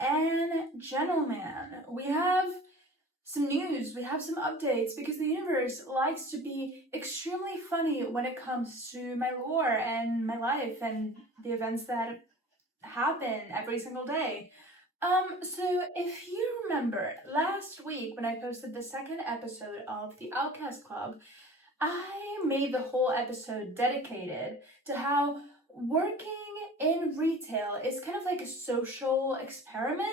and gentlemen, we have some news, we have some updates, because the universe likes to be extremely funny when it comes to my lore and my life and the events that happen every single day. So if you remember last week when I posted the second episode of the Outcast Club, I made the whole episode dedicated to how working in retail is kind of like a social experiment,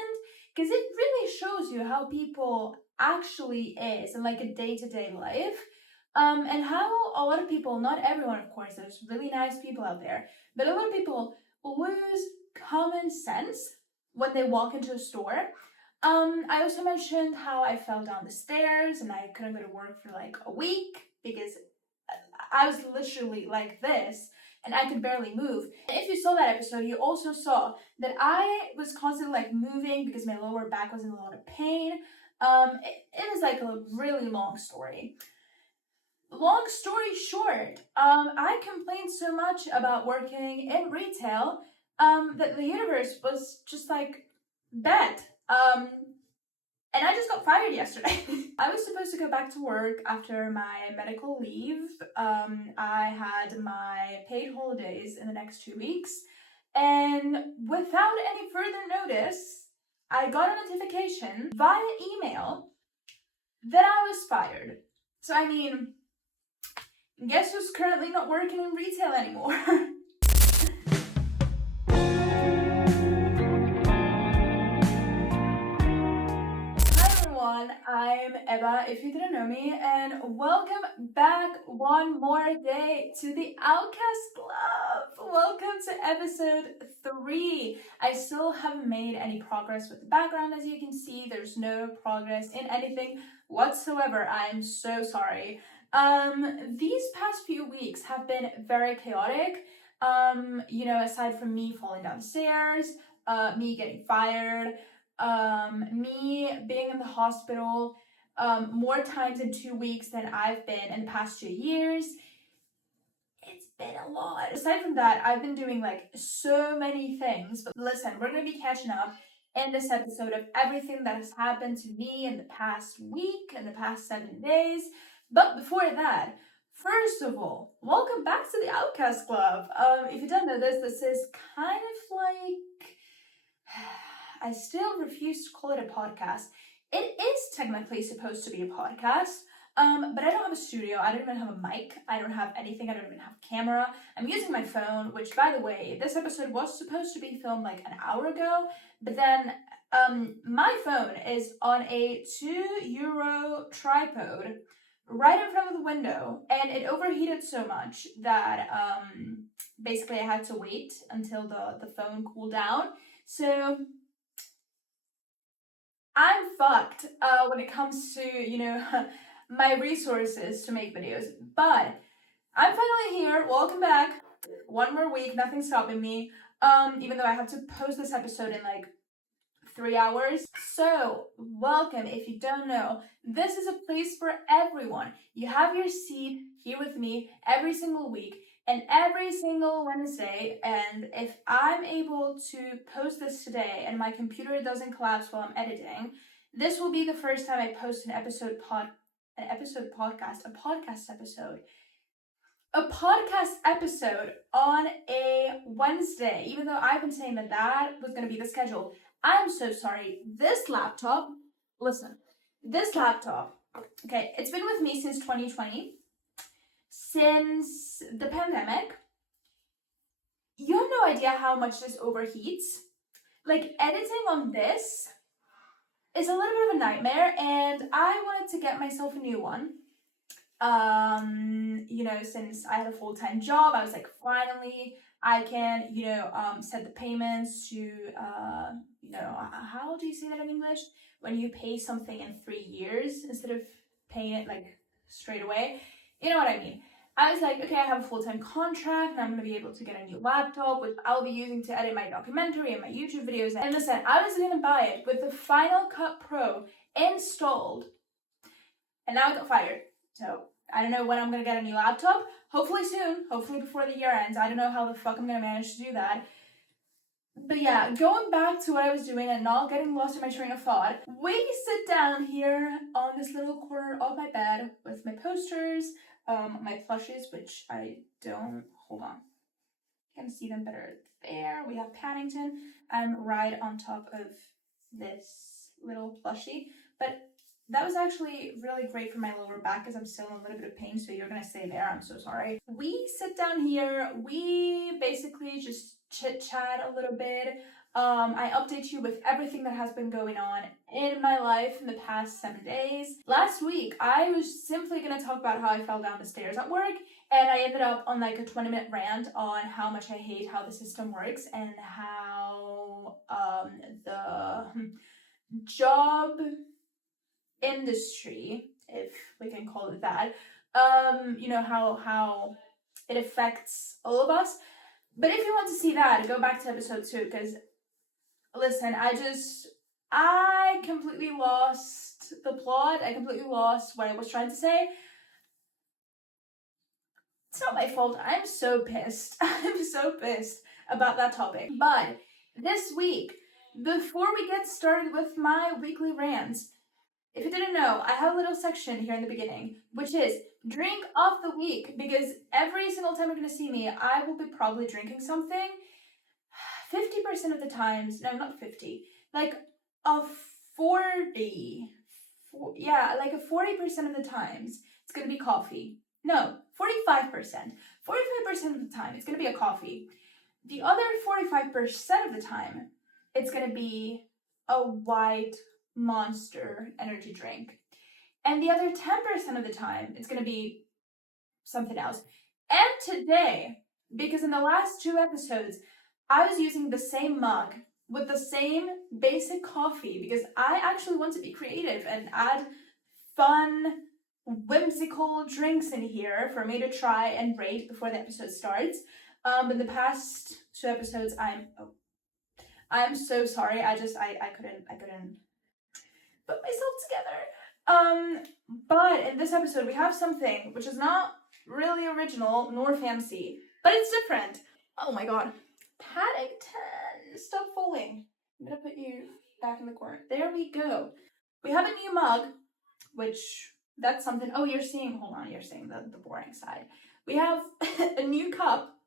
because it really shows you how people actually is in like a day-to-day life. And how a lot of people, not everyone of course, there's really nice people out there, but a lot of people lose common sense when they walk into a store. I also mentioned how I fell down the stairs and I couldn't go to work for like a week because I was literally like this and I could barely move. And if you saw that episode, you also saw that I was constantly like moving because my lower back was in a lot of pain. It was like a really long story. Long story short, I complained so much about working in retail that the universe was just like, bet. And I just got fired yesterday. I was supposed to go back to work after my medical leave. I had my paid holidays in the next 2 weeks. And without any further notice, I got a notification via email that I was fired. So I mean, guess who's currently not working in retail anymore? I'm Eva, if you didn't know me, and welcome back one more day to the Outcast Club. Welcome to episode 3. I still haven't made any progress with the background, as you can see. There's no progress in anything whatsoever. I'm so sorry. These past few weeks have been very chaotic. Aside from me falling down the stairs, me getting fired, me being in the hospital more times in 2 weeks than I've been in the past 2 years. It's been a lot. Aside from that, I've been doing like so many things. But listen, we're going to be catching up in this episode of everything that has happened to me in the past week, in the past 7 days. But before that, first of all, welcome back to the Outcast Club. If you don't know this is kind of like... I still refuse to call it a podcast. It is technically supposed to be a podcast, but I don't have a studio. I don't even have a mic. I don't have anything. I don't even have a camera. I'm using my phone, which, by the way, this episode was supposed to be filmed like an hour ago, but then my phone is on a €2 tripod right in front of the window, and it overheated so much that basically I had to wait until the phone cooled down. So I'm fucked when it comes to, my resources to make videos. But I'm finally here. Welcome back. One more week. Nothing's stopping me. Even though I have to post this episode in like 3 hours. So, welcome. If you don't know, this is a place for everyone. You have your seat here with me every single week. And every single Wednesday, and if I'm able to post this today and my computer doesn't collapse while I'm editing, this will be the first time I post a podcast episode on a Wednesday, even though I've been saying that was going to be the schedule. I'm so sorry. This laptop, okay, it's been with me since 2020. Since the pandemic, you have no idea how much this overheats. Like, editing on this is a little bit of a nightmare, and I wanted to get myself a new one. Since I had a full-time job, I was like, finally, I can, set the payments to, how do you say that in English? When you pay something in 3 years instead of paying it like straight away. You know what I mean? I was like, okay, I have a full-time contract and I'm going to be able to get a new laptop, which I'll be using to edit my documentary and my YouTube videos. And listen, I was going to buy it with the Final Cut Pro installed, and now I got fired. So I don't know when I'm going to get a new laptop. Hopefully soon. Hopefully before the year ends. I don't know how the fuck I'm going to manage to do that. But yeah, going back to what I was doing and not getting lost in my train of thought, we sit down here on this little corner of my bed with my posters, my plushies, which I don't, hold on, can see them better there. We have Paddington. I'm right on top of this little plushie, but that was actually really great for my lower back because I'm still in a little bit of pain, so you're gonna stay there, I'm so sorry. We sit down here, we basically just chit chat a little bit. I update you with everything that has been going on in my life in the past 7 days. Last week, I was simply gonna talk about how I fell down the stairs at work, and I ended up on like a 20-minute rant on how much I hate how the system works and how the job industry, if we can call it that, you know, how it affects all of us. But if you want to see that, go back to episode 2, because listen, I completely lost the plot. I completely lost what I was trying to say. It's not my fault. I'm so pissed. I'm so pissed about that topic. But this week, before we get started with my weekly rants, if you didn't know, I have a little section here in the beginning, which is drink of the week, because every single time you're going to see me, I will be probably drinking something. 50% of the times, no, not 50, like a 40, like a 40% of the times, it's going to be coffee. No, 45%. 45% of the time, it's going to be a coffee. The other 45% of the time, it's going to be a white Monster energy drink. And the other 10% of the time, it's going to be something else. And today, because in the last 2 episodes, I was using the same mug with the same basic coffee because I actually want to be creative and add fun, whimsical drinks in here for me to try and rate before the episode starts. In the past 2 episodes, I'm so sorry. I couldn't put myself together. But in this episode, we have something which is not really original nor fancy, but it's different. Oh my god. Paddington, stop falling. I'm gonna put you back in the corner. There we go. We have a new mug, which that's something. Oh, you're seeing the boring side. We have a new cup,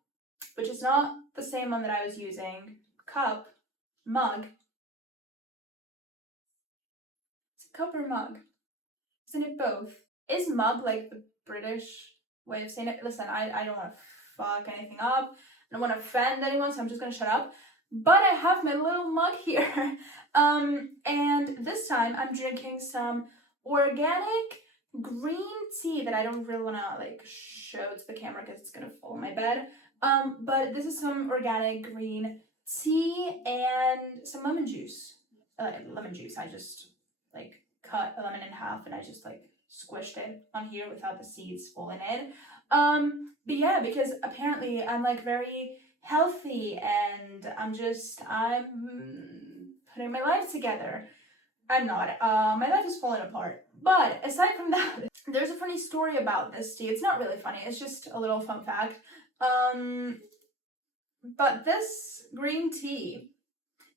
which is not the same one that I was using. Cup, mug. It's a cup or mug. Isn't it both? Is mug like the British way of saying it? Listen, I don't want to fuck anything up. I don't want to offend anyone, so I'm just gonna shut up. But I have my little mug here. And this time I'm drinking some organic green tea that I don't really want to like show to the camera because it's gonna fall on my bed. But this is some organic green tea and some lemon juice. I just like cut a lemon in half and I just like squished it on here without the seeds falling in. But yeah, because apparently I'm like very healthy and I'm putting my life together. I'm not. My life is falling apart. But aside from that, there's a funny story about this tea. It's not really funny. It's just a little fun fact. But this green tea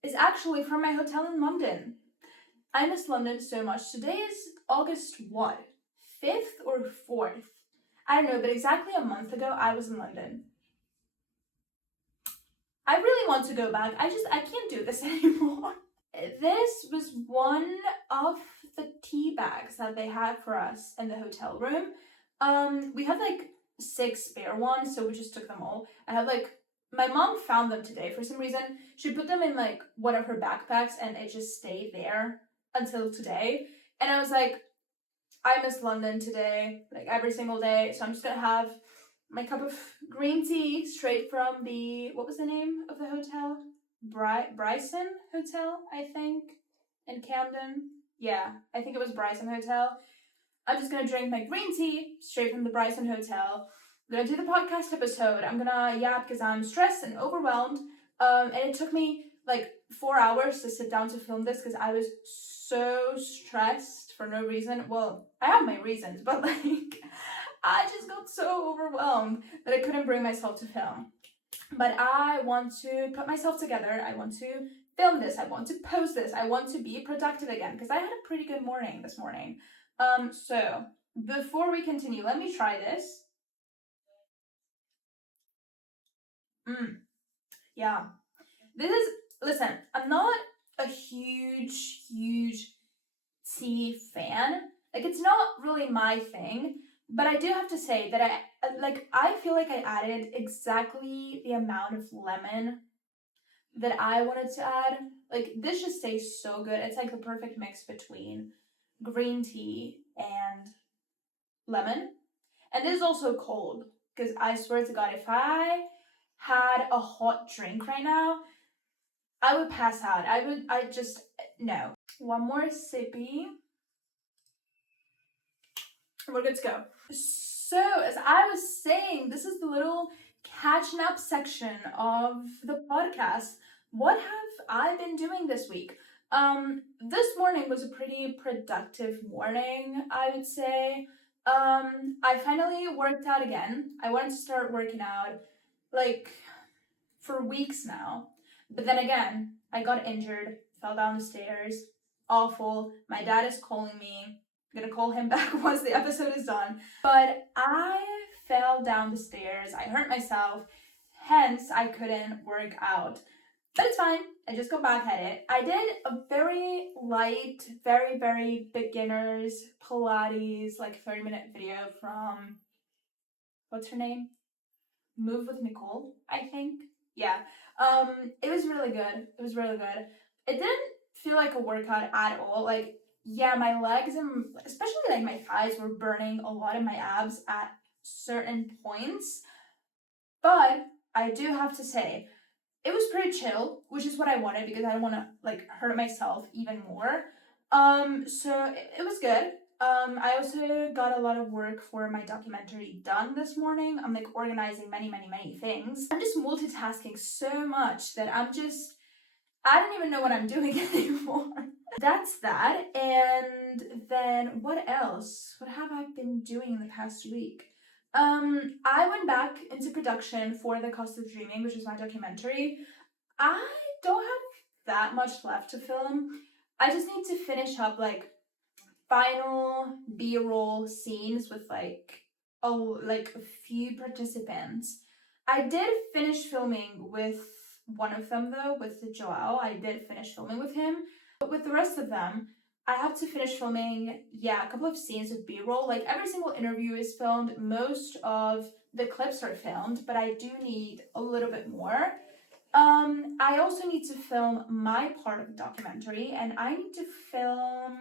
is actually from my hotel in London. I miss London so much. Today is August what? 5th or 4th? I don't know, but exactly a month ago, I was in London. I really want to go back. I can't do this anymore. This was one of the tea bags that they had for us in the hotel room. We had like 6 spare ones, so we just took them all. I have like, my mom found them today for some reason. She put them in like one of her backpacks and it just stayed there until today. And I was like, I miss London today, like every single day. So I'm just gonna have my cup of green tea straight from the, what was the name of the hotel? Bryson Hotel, I think, in Camden. Yeah, I think it was Bryson Hotel. I'm just gonna drink my green tea straight from the Bryson Hotel. I'm gonna do the podcast episode. I'm gonna yap because I'm stressed and overwhelmed. And it took me like 4 hours to sit down to film this because I was so stressed for no reason. Well, I have my reasons, but like I just got so overwhelmed that I couldn't bring myself to film. but I want to put myself together. I want to film this. I want to post this. I want to be productive again because I had a pretty good morning this morning. So before we continue, let me try this. Yeah. Listen, I'm not a huge tea fan. Like, it's not really my thing, but I do have to say that I feel like I added exactly the amount of lemon that I wanted to add. Like, this just tastes so good. It's like the perfect mix between green tea and lemon. And this is also cold, because I swear to God, if I had a hot drink right now, I would pass out. No. One more sippy. We're good to go. So, as I was saying, this is the little catching up section of the podcast. What have I been doing this week? This morning was a pretty productive morning, I would say. I finally worked out again. I wanted to start working out, like, for weeks now. But then again, I got injured, fell down the stairs. Awful. My dad is calling me. I'm gonna call him back once the episode is done. But I fell down the stairs. I hurt myself. Hence, I couldn't work out. But it's fine. I just got back at it. I did a very light, very beginners Pilates, like 30-minute video from, what's her name? Move with Nicole, I think. Yeah. It was really good. It didn't feel like a workout at all. Like, yeah, my legs and especially like my thighs were burning a lot of my abs at certain points. But I do have to say, it was pretty chill, which is what I wanted because I don't want to like hurt myself even more. So it was good. I also got a lot of work for my documentary done this morning. I'm like organizing many things. I'm just multitasking so much that I don't even know what I'm doing anymore. That's that. And then what else? What have I been doing in the past week? I went back into production for The Cost of Dreaming, which is my documentary. I don't have that much left to film. I just need to finish up like final B-roll scenes with like a few participants. I did finish filming with one of them though, with Joao. I did finish filming with him. But with the rest of them, I have to finish filming, a couple of scenes with B-roll. Like every single interview is filmed, most of the clips are filmed, but I do need a little bit more. I also need to film my part of the documentary, and I need to film,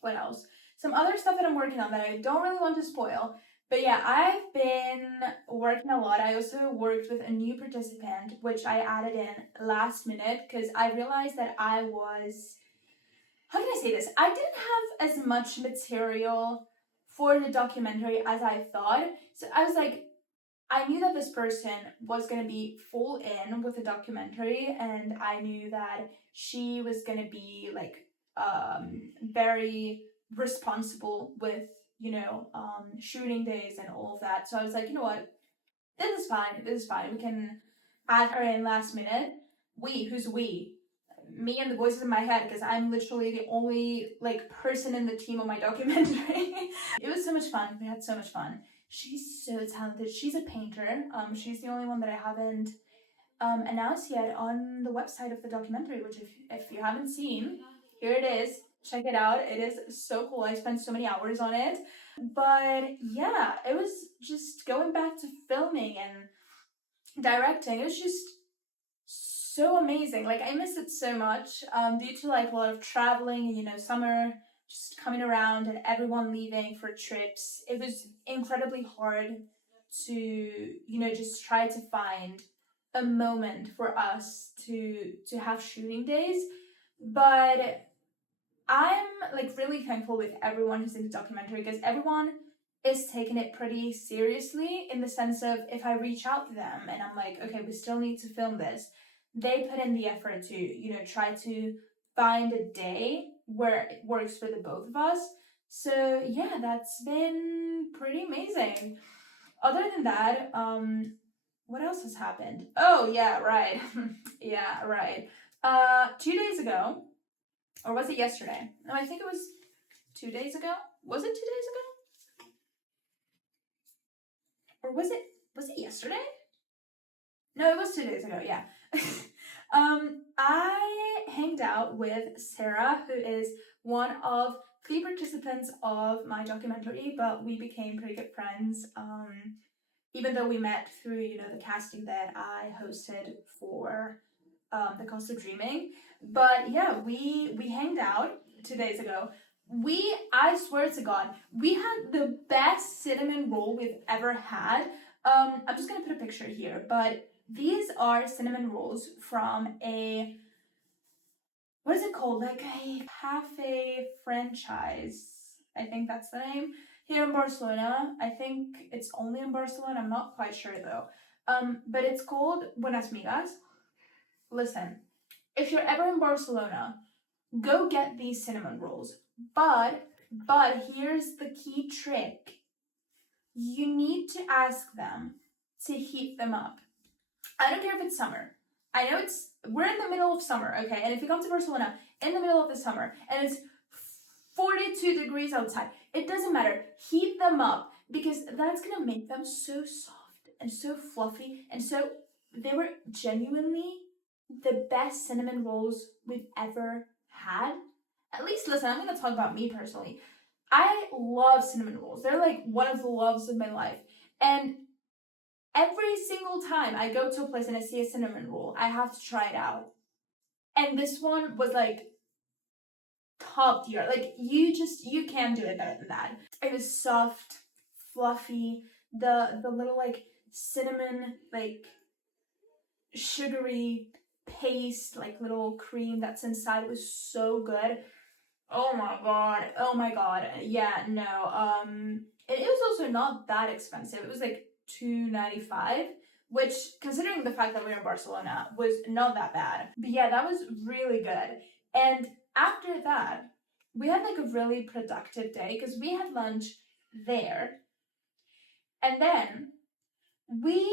what else? Some other stuff that I'm working on that I don't really want to spoil. But yeah, I've been working a lot. I also worked with a new participant, which I added in last minute because I realized that how can I say this? I didn't have as much material for the documentary as I thought. So I was like, I knew that this person was going to be full in with the documentary, and I knew that she was going to be like very responsible with, shooting days and all of that. So I was like, you know what? This is fine. We can add her in last minute. Who's we? Me and the voices in my head, because I'm literally the only like person in the team on my documentary. It was so much fun. We had so much fun. She's so talented. She's a painter. She's the only one that I haven't announced yet on the website of the documentary, which if you haven't seen, here it is. Check it out. It is so cool. I spent so many hours on it. But yeah, it was just going back to filming and directing. It was just so amazing. Like, I miss it so much due to like a lot of traveling and summer just coming around and everyone leaving for trips. It was incredibly hard to just try to find a moment for us to have shooting days. But I'm like really thankful with everyone who's in the documentary because everyone is taking it pretty seriously, in the sense of if I reach out to them and I'm like, okay, we still need to film this, they put in the effort to try to find a day where it works for the both of us. So yeah, that's been pretty amazing. Other than that, what else has happened? Oh, yeah, right. Yeah, right. 2 days ago, or was it yesterday? No, I think it was 2 days ago. Was it 2 days ago? Or was it yesterday? No, it was 2 days ago, yeah. I hanged out with Sarah, who is one of the participants of my documentary, but we became pretty good friends. Even though we met through, the casting that I hosted for the Cost of Dreaming. But yeah, we hanged out 2 days ago. I swear to God, we had the best cinnamon roll we've ever had. I'm just gonna put a picture here, but these are cinnamon rolls from what is it called? Like a cafe franchise. I think that's the name. Here in Barcelona. I think it's only in Barcelona. I'm not quite sure though. But it's called Buenas Migas. Listen, if you're ever in Barcelona, go get these cinnamon rolls. But here's the key trick. You need to ask them to heat them up. I don't care if it's summer. I know we're in the middle of summer, okay? And if you come to Barcelona in the middle of the summer and it's 42 degrees outside, it doesn't matter. Heat them up because that's gonna make them so soft and so fluffy. And so they were genuinely the best cinnamon rolls we've ever had. At least, listen, I'm gonna talk about me personally. I love cinnamon rolls. They're like one of the loves of my life. And every single time I go to a place and I see a cinnamon roll, I have to try it out. And this one was like top tier. Like you can't do it better than that. It was soft, fluffy, the little like cinnamon, like sugary paste, like little cream that's inside was so good. Oh my god. Yeah, no. It was also not that expensive. It was like $2.95, which, considering the fact that we were in Barcelona, was not that bad. But yeah, that was really good. And after that, we had like a really productive day because we had lunch there. And then we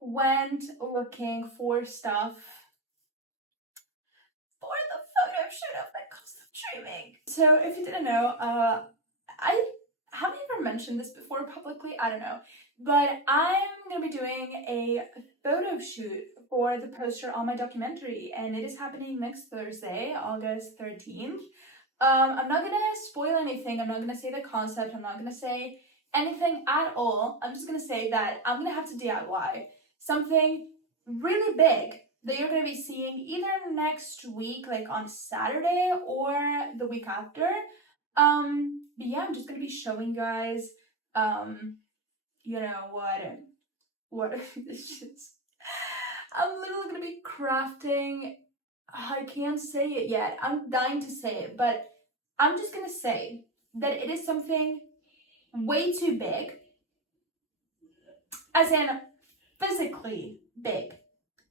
went looking for stuff for the photo shoot of my Cost of Dreaming. So if you didn't know, I haven't ever mentioned this before publicly, I don't know. But I'm gonna be doing a photo shoot for the poster on my documentary, and it is happening next Thursday, August 13th. I'm not gonna spoil anything, I'm not gonna say the concept, I'm not gonna say anything at all. I'm just gonna say that I'm gonna have to DIY something really big that you're gonna be seeing either next week, like on Saturday, or the week after. But yeah, I'm just gonna be showing you guys, what it's just, I'm literally gonna be crafting. I can't say it yet. I'm dying to say it, but I'm just gonna say that it is something way too big, as in physically big,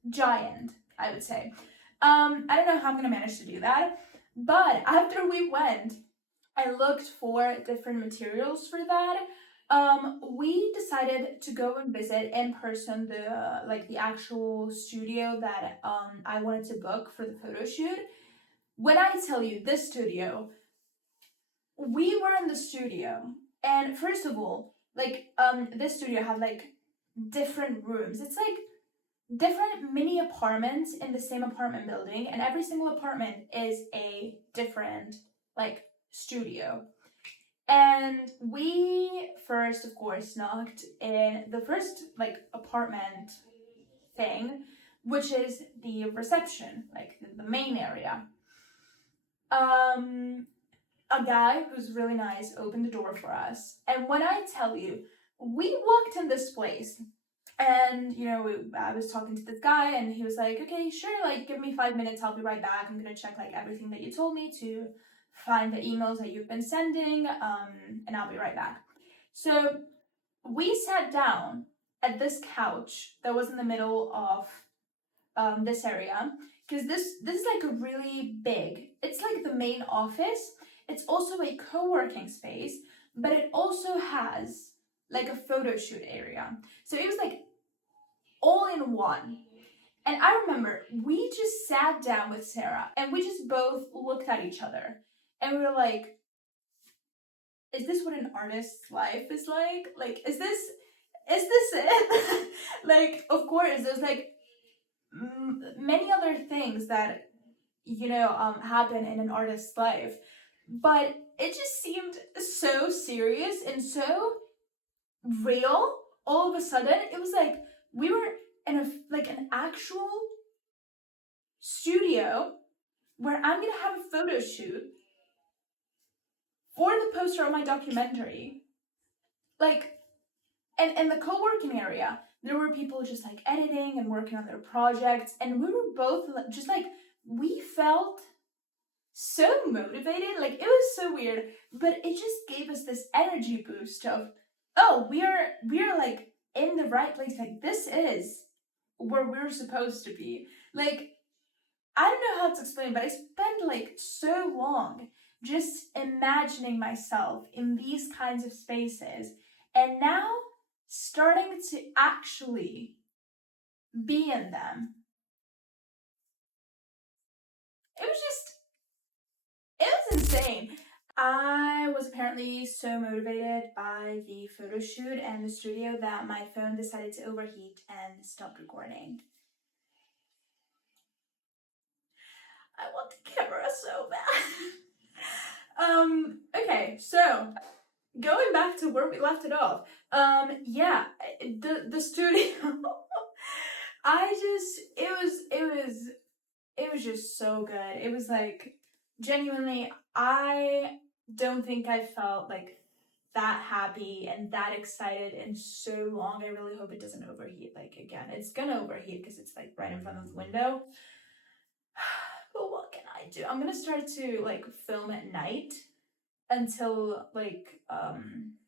giant, I would say. I don't know how I'm gonna manage to do that, but after we went, I looked for different materials for that. We decided to go and visit in person the actual studio that I wanted to book for the photo shoot. When I tell you this studio, we were in the studio, and first of all, like this studio had like different rooms. It's like different mini apartments in the same apartment building, and every single apartment is a different like studio. And we first, of course, knocked in the first like apartment thing, which is the reception, like the main area. A guy who's really nice opened the door for us, and when I tell you, we walked in this place, and I was talking to this guy, and he was like, okay, sure, like give me 5 minutes, I'll be right back, I'm gonna check like everything that you told me to find the emails that you've been sending, and I'll be right back. So we sat down at this couch that was in the middle of this area, because this is like a really big, it's like the main office. It's also a co-working space, but it also has like a photo shoot area. So it was like all in one. And I remember we just sat down with Sarah and we just both looked at each other and we were like, is this what an artist's life is like? Like, is this it? Like, of course, there's like many other things that, happen in an artist's life. But it just seemed so serious and so real all of a sudden. It was like we were in an actual studio where I'm gonna have a photo shoot for the poster of my documentary. Like, and in the co-working area, there were people just like editing and working on their projects, and we were both just like, we felt so motivated. Like, it was so weird, but it just gave us this energy boost of, oh, we are like in the right place. Like, this is where we're supposed to be. Like, I don't know how to explain, but I spent like so long just imagining myself in these kinds of spaces, and now starting to actually be in them. It was insane. I was apparently so motivated by the photo shoot and the studio that my phone decided to overheat and stopped recording. I want the camera so bad. Okay, so going back to where we left it off. Yeah, the studio. It was just so good. It was like, genuinely, I don't think I felt like that happy and that excited in so long. I really hope it doesn't overheat. Like, again, it's gonna overheat because it's like right in front of the window. But what can I do? I'm gonna start to like film at night until like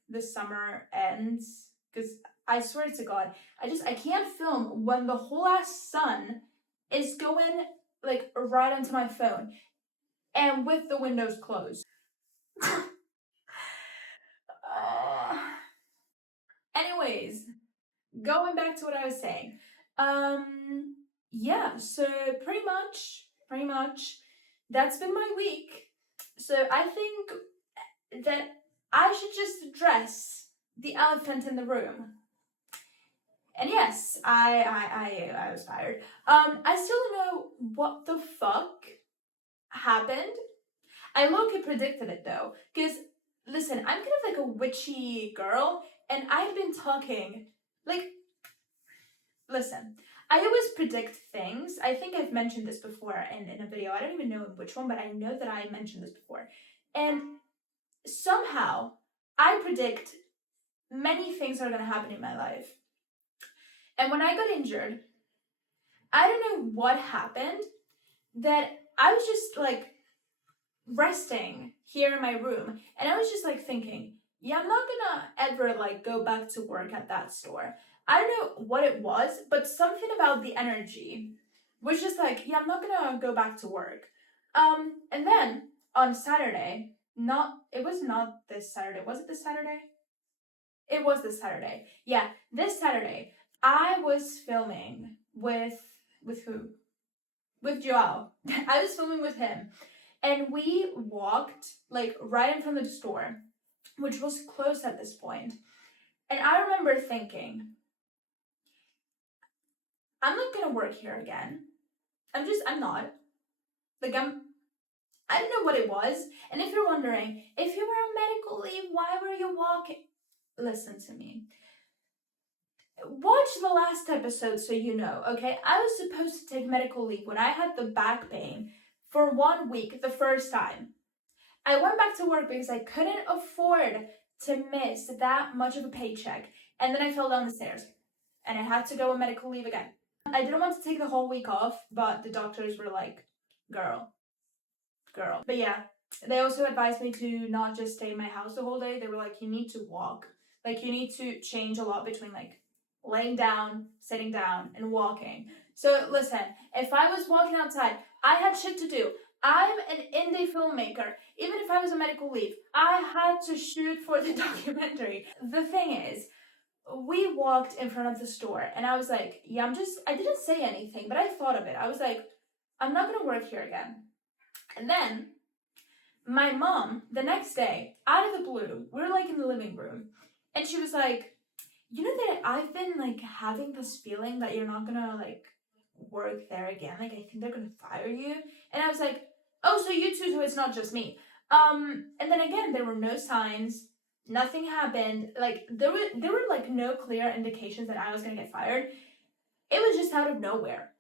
the summer ends, because I swear to God, I can't film when the whole ass sun is going like right onto my phone and with the windows closed. Anyways, going back to what I was saying. Yeah, so pretty much that's been my week. So I think that I should just address the elephant in the room. And yes, I was tired. I still don't know what the fuck happened. I low-key predicted it though, because listen, I'm kind of like a witchy girl, and I've been talking like, listen, I always predict things. I think I've mentioned this before in a video. I don't even know in which one, but I know that I mentioned this before. And somehow I predict many things are going to happen in my life. And when I got injured, I don't know what happened, that I was just like resting here in my room, and I was just like thinking, yeah, I'm not gonna ever like go back to work at that store. I don't know what it was, but something about the energy was just like, yeah, I'm not gonna go back to work. And then on Saturday, it was not this Saturday. Was it this Saturday? It was this Saturday. Yeah, this Saturday, I was filming with who? With Joao. I was filming with him. And we walked like right in front of the store, which was closed at this point. And I remember thinking, I'm not gonna work here again. I'm not. Like, I don't know what it was. And if you're wondering, if you were on medical leave, why were you walking? Listen to me. Watch the last episode so you know, okay? I was supposed to take medical leave when I had the back pain for 1 week the first time. I went back to work because I couldn't afford to miss that much of a paycheck. And then I fell down the stairs and I had to go on medical leave again. I didn't want to take the whole week off, but the doctors were like, girl. But yeah, they also advised me to not just stay in my house the whole day. They were like, you need to walk. Like, you need to change a lot between like laying down, sitting down, and walking. So listen, if I was walking outside, I had shit to do. I'm an indie filmmaker. Even if I was on medical leave, I had to shoot for the documentary. The thing is, we walked in front of the store and I was like, yeah, I didn't say anything, but I thought of it. I was like, I'm not gonna work here again. And then my mom, the next day, out of the blue, we were like in the living room, and she was like, you know that I've been like having this feeling that you're not gonna like work there again. Like, I think they're gonna fire you. And I was like, oh, so you too, so it's not just me. And then again, there were no signs, nothing happened. Like, there were like no clear indications that I was gonna get fired. It was just out of nowhere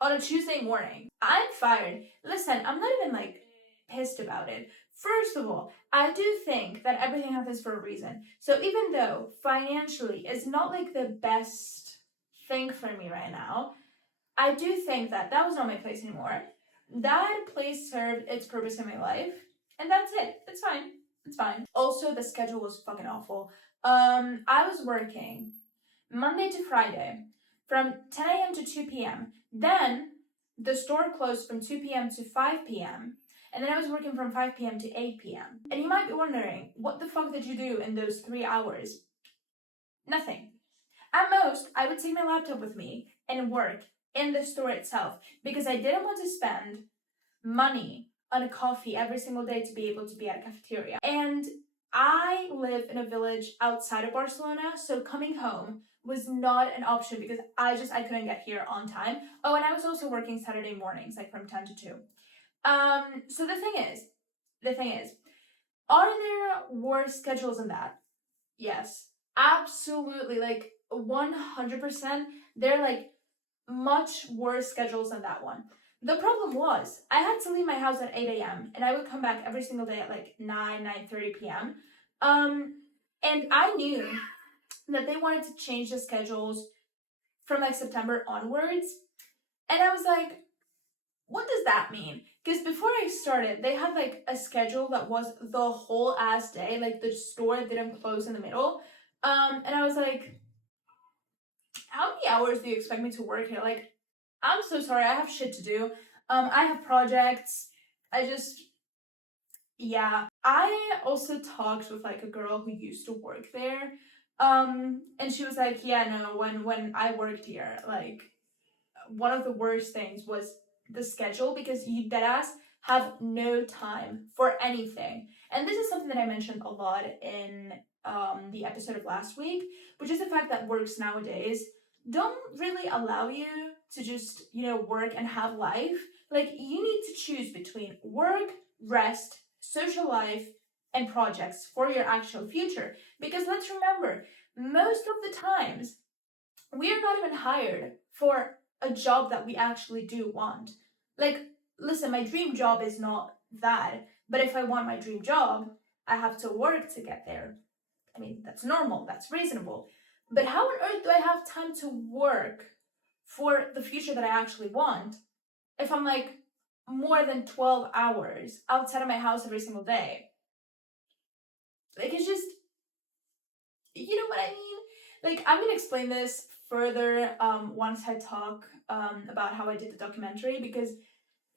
on a Tuesday morning. I'm fired. Listen, I'm not even like pissed about it. First of all, I do think that everything happens for a reason. So even though financially it's not like the best thing for me right now, I do think that that was not my place anymore. That place served its purpose in my life, and that's it. It's fine. It's fine. Also, the schedule was fucking awful. I was working Monday to Friday from 10 a.m. to 2 p.m. Then the store closed from 2 p.m. to 5 p.m. And then I was working from 5 p.m. to 8 p.m. And you might be wondering, what the fuck did you do in those 3 hours? Nothing. At most, I would take my laptop with me and work in the store itself because I didn't want to spend money on a coffee every single day to be able to be at a cafeteria. And I live in a village outside of Barcelona, so coming home was not an option because I couldn't get here on time. Oh, and I was also working Saturday mornings, like from 10 to 2. So the thing is, are there worse schedules than that? Yes, absolutely, like 100%. They're like much worse schedules than that one. The problem was I had to leave my house at 8 a.m. and I would come back every single day at like 9:30 p.m. And I knew that they wanted to change the schedules from like September onwards. And I was like, what does that mean? Because before I started, they had like a schedule that was the whole ass day, like the store didn't close in the middle. And I was like, how many hours do you expect me to work here? Like, I'm so sorry, I have shit to do. I have projects. Yeah. I also talked with like a girl who used to work there. And she was like, yeah, no, when I worked here, like, one of the worst things was the schedule because you deadass have no time for anything. And this is something that I mentioned a lot in the episode of last week, which is the fact that works nowadays don't really allow you to just, work and have life. Like, you need to choose between work, rest, social life, and projects for your actual future. Because let's remember, most of the times, we are not even hired for a job that we actually do want. Like, listen, my dream job is not that, but if I want my dream job, I have to work to get there. I mean, that's normal, that's reasonable. But how on earth do I have time to work for the future that I actually want if I'm like more than 12 hours outside of my house every single day? Like, it's just, you know what I mean? Like, I'm gonna explain this further once I talk about how I did the documentary, because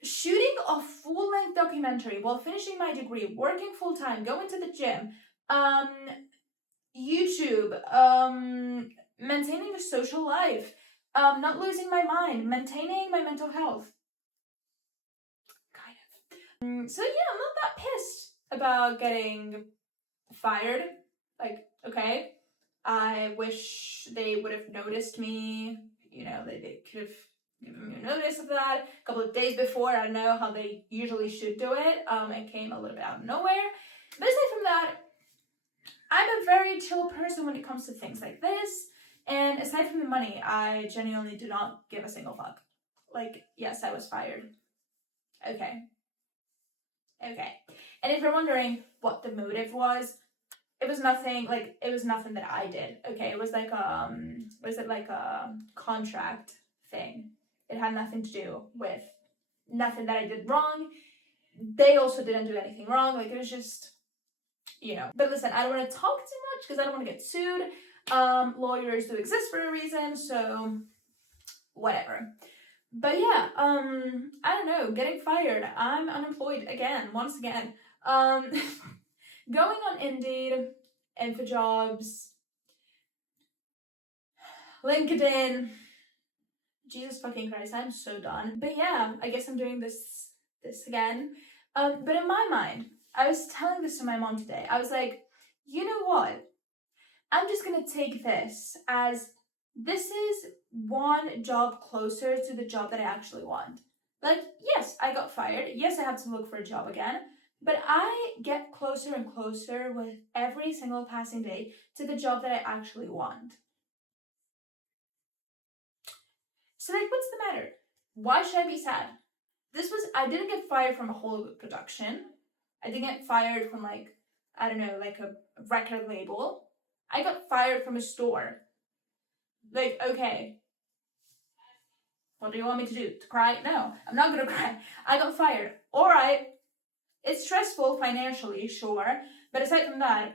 shooting a full-length documentary while finishing my degree, working full-time, going to the gym, YouTube, maintaining a social life, not losing my mind, maintaining my mental health. Kind of. So yeah, I'm not that pissed about getting fired. Like, okay, I wish they would have noticed me. They could have given me a notice of that a couple of days before. I don't know how they usually should do it. It came a little bit out of nowhere. But aside from that, I'm a very chill person when it comes to things like this. And aside from the money, I genuinely do not give a single fuck. Like, yes, I was fired. Okay. And if you're wondering what the motive was, it was nothing that I did. Okay, it was like a contract thing. It had nothing to do with nothing that I did wrong. They also didn't do anything wrong. Like, it was just, But listen, I don't want to talk too much because I don't want to get sued. Lawyers do exist for a reason, so whatever. But yeah, I don't know, getting fired. I'm unemployed once again. Going on Indeed and for jobs, LinkedIn. Jesus fucking Christ, I'm so done. But yeah, I guess I'm doing this again. But in my mind, I was telling this to my mom today. I was like, you know what? I'm just gonna take this as this is one job closer to the job that I actually want. Like, yes, I got fired. Yes, I have to look for a job again. But I get closer and closer with every single passing day to the job that I actually want. So, like, what's the matter? Why should I be sad? I didn't get fired from a Hollywood production. I didn't get fired from, like, I don't know, like a record label. I got fired from a store. Like, okay, what do you want me to do? To cry? No, I'm not gonna cry. I got fired. Alright, it's stressful financially, sure, but aside from that,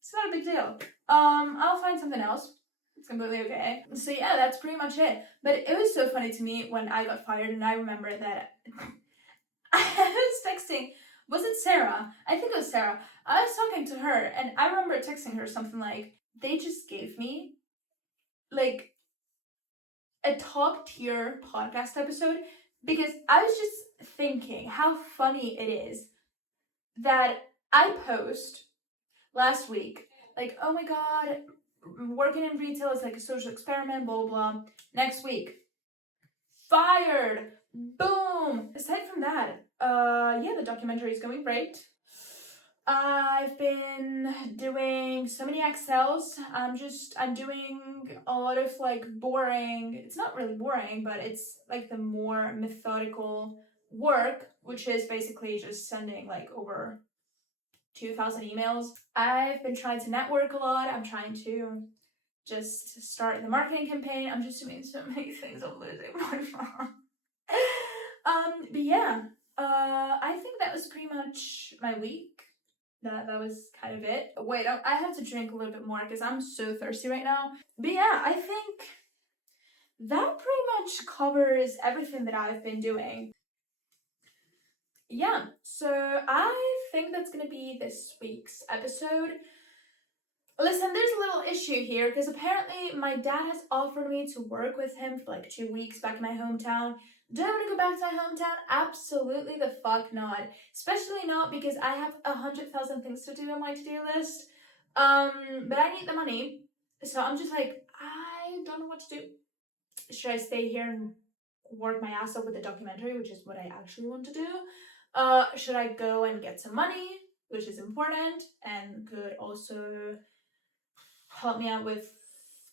it's not a big deal. I'll find something else. It's completely okay. So yeah, that's pretty much it. But it was so funny to me when I got fired, and I remember that I was texting, was it Sarah? I think it was Sarah. I was talking to her, and I remember texting her something like, they just gave me, like, a top tier podcast episode, because I was just thinking how funny it is that I post last week, like, oh my god, working in retail is like a social experiment, blah, blah, blah. Next week, fired, boom. Aside from that, yeah, the documentary is going great. I've been doing so many Excels. I'm doing a lot of like boring, it's not really boring, but it's like the more methodical work, which is basically just sending like over 2,000 emails. I've been trying to network a lot. I'm trying to just start the marketing campaign. I'm just doing so many things. I'm losing my mind. But yeah, I think that was pretty much my week. That was kind of it. Wait, I have to drink a little bit more because I'm so thirsty right now. But yeah, I think that pretty much covers everything that I've been doing. Yeah, so I think that's gonna be this week's episode. Listen, there's a little issue here because apparently my dad has offered me to work with him for like 2 weeks back in my hometown. Do I want to go back to my hometown? Absolutely the fuck not. Especially not because I have 100,000 things to do on my to-do list. But I need the money. So I'm just like, I don't know what to do. Should I stay here and work my ass off with the documentary, which is what I actually want to do? Should I go and get some money, which is important and could also help me out with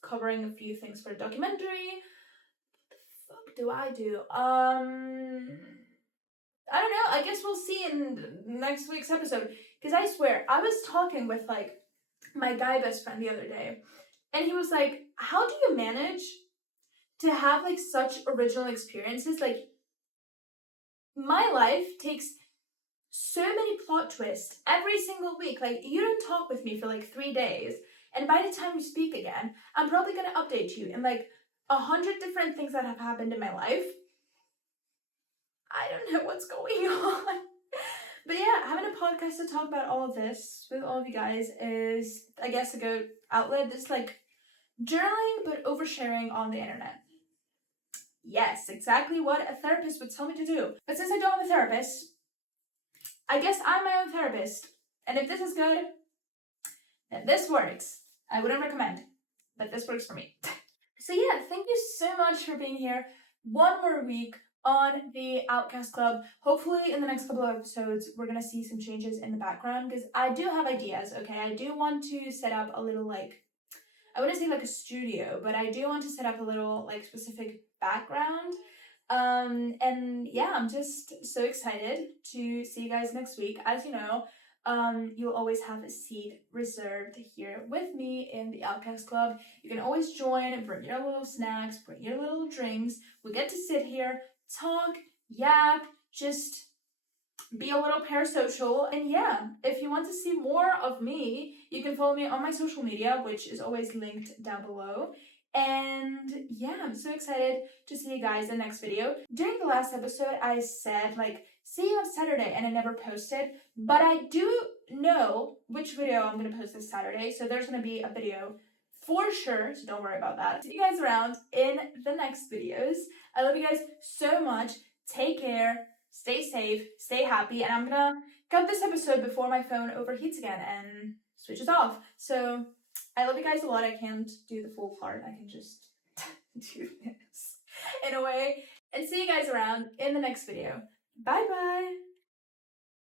covering a few things for the documentary? What the fuck do I do? I don't know. I guess we'll see in next week's episode. Because I swear, I was talking with like my guy best friend the other day, and he was like, how do you manage to have like such original experiences? Like, my life takes so many plot twists every single week. Like, you don't talk with me for like 3 days, and by the time we speak again, I'm probably gonna update you in like 100 different things that have happened in my life. I don't know what's going on. But yeah, having a podcast to talk about all of this with all of you guys is, I guess, a good outlet. It's like journaling, but oversharing on the internet. Yes, exactly what a therapist would tell me to do. But since I don't have a therapist, I guess I'm my own therapist. And if this is good, then this works. I wouldn't recommend, but this works for me. So yeah, thank you so much for being here. One more week on the Outcast Club. Hopefully in the next couple of episodes, we're gonna see some changes in the background because I do have ideas, okay? I do want to set up a little like, I wouldn't say like a studio, but I do want to set up a little like specific background. And yeah, I'm just so excited to see you guys next week. As you know, you'll always have a seat reserved here with me in the Outcast Club. You can always join, bring your little snacks, bring your little drinks. We get to sit here, talk, yap, just be a little parasocial. And yeah, if you want to see more of me, you can follow me on my social media, which is always linked down below. And yeah, I'm so excited to see you guys in the next video. During the last episode, I said, like, see you on Saturday, and I never posted. But I do know which video I'm going to post this Saturday. So there's going to be a video for sure, so don't worry about that. See you guys around in the next videos. I love you guys so much. Take care, stay safe, stay happy, and I'm gonna cut this episode before my phone overheats again and switches off. So I love you guys a lot. I can't do the full part. I can just do this in a way. And see you guys around in the next video. Bye bye.